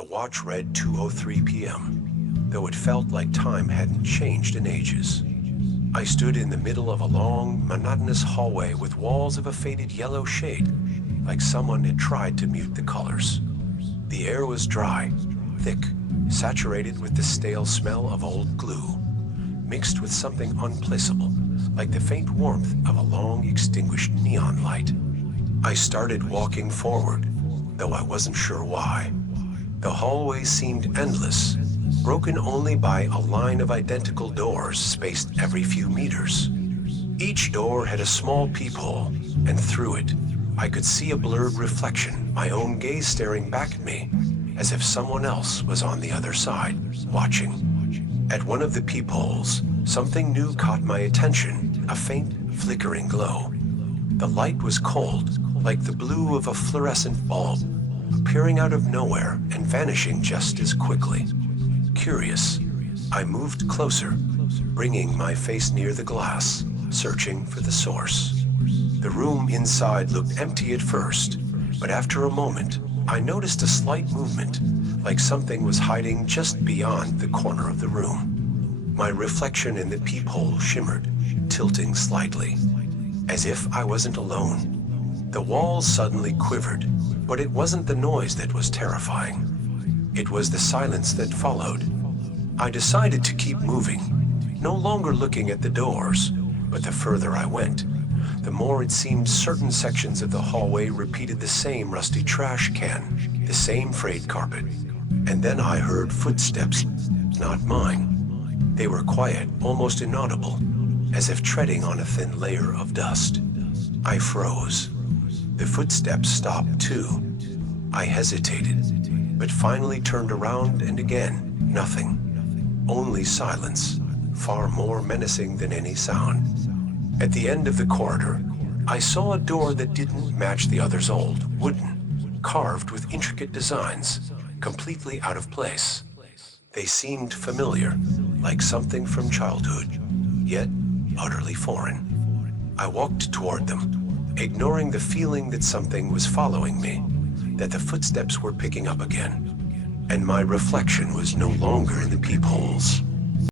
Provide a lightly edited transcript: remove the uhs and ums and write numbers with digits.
The watch read 2:03 p.m., though it felt like time hadn't changed in ages. I stood in the middle of a long, monotonous hallway with walls of a faded yellow shade, like someone had tried to mute the colors. The air was dry, thick, saturated with the stale smell of old glue, mixed with something unplaceable, like the faint warmth of a long extinguished neon light. I started walking forward, though I wasn't sure why. The hallway seemed endless, broken only by a line of identical doors spaced every few meters. Each door had a small peephole, and through it, I could see a blurred reflection, my own gaze staring back at me, as if someone else was on the other side, watching. At one of the peepholes, something new caught my attention, a faint, flickering glow. The light was cold, like the blue of a fluorescent bulb, appearing out of nowhere and vanishing just as quickly. Curious, I moved closer, bringing my face near the glass, searching for the source. The room inside looked empty at first, but after a moment, I noticed a slight movement, like something was hiding just beyond the corner of the room. My reflection in the peephole shimmered, tilting slightly, as if I wasn't alone. The walls suddenly quivered, but it wasn't the noise that was terrifying. It was the silence that followed. I decided to keep moving, no longer looking at the doors, but the further I went, the more it seemed certain sections of the hallway repeated the same rusty trash can, the same frayed carpet. And then I heard footsteps, not mine. They were quiet, almost inaudible, as if treading on a thin layer of dust. I froze. The footsteps stopped too. I hesitated, but finally turned around, and again, nothing. Only silence, far more menacing than any sound. At the end of the corridor, I saw a door that didn't match the others, old, wooden, carved with intricate designs, completely out of place. They seemed familiar, like something from childhood, yet utterly foreign. I walked toward them, ignoring the feeling that something was following me, that the footsteps were picking up again, and my reflection was no longer in the peepholes.